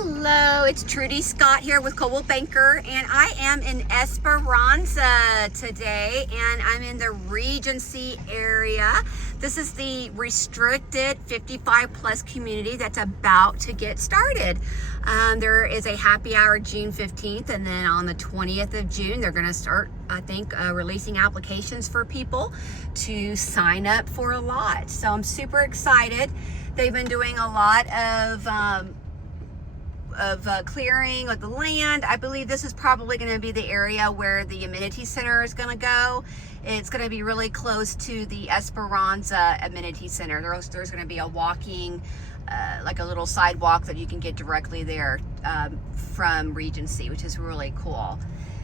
Hello, it's Trudy Scott here with Coldwell Banker, and I am in Esperanza today, and I'm in the Regency area. This is the restricted 55 plus community that's about to get started. There is a happy hour June 15th, and then on the 20th of June, they're gonna start, I think, releasing applications for people to sign up for a lot. So I'm super excited. They've been doing a lot of clearing of the land. I believe this is probably going to be the area where the amenity center is going to go. It's going to be really close to the Esperanza amenity center. There's going to be a walking, like a little sidewalk that you can get directly there from Regency, which is really cool.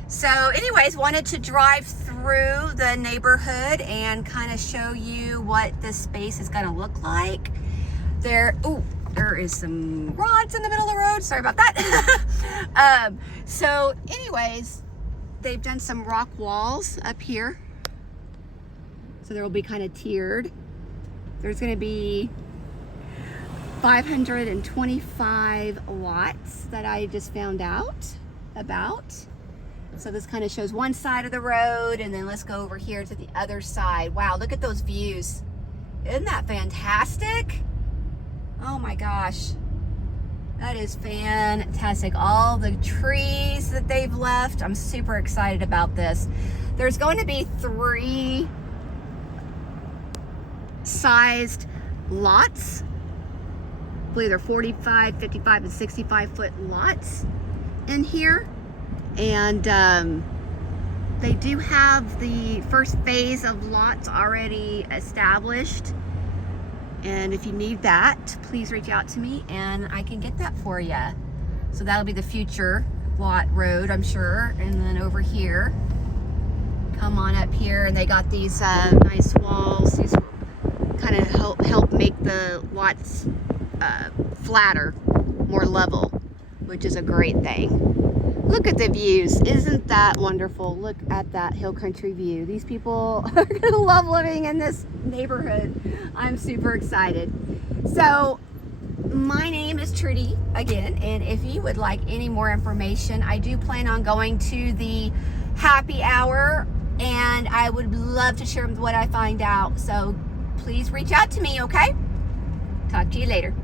So anyways, wanted to drive through the neighborhood and kind of show you what this space is going to look like. There is some rods in the middle of the road. Sorry about that. So anyways, they've done some rock walls up here. So there will be kind of tiered. There's going to be 525 lots that I just found out about. So this kind of shows one side of the road, and then let's go over here to the other side. Wow, look at those views. Isn't that fantastic? Oh my gosh, that is fantastic. All the trees that they've left. I'm super excited about this. There's going to be 3 sized lots. I believe they're 45, 55, and 65 foot lots in here. And they do have the first phase of lots already established. And if you need that, please reach out to me and I can get that for you. So that'll be the future lot road, I'm sure. And then over here, come on up here, and they got these nice walls. These kind of help make the lots flatter, more level, which is a great thing. Look at the views. Isn't that wonderful? Look at that hill country view. These people are gonna love living in this neighborhood. I'm super excited. So my name is Trudy again, and if you would like any more information, I do plan on going to the happy hour, and I would love to share what I find out. So please reach out to me, okay? Talk to you later.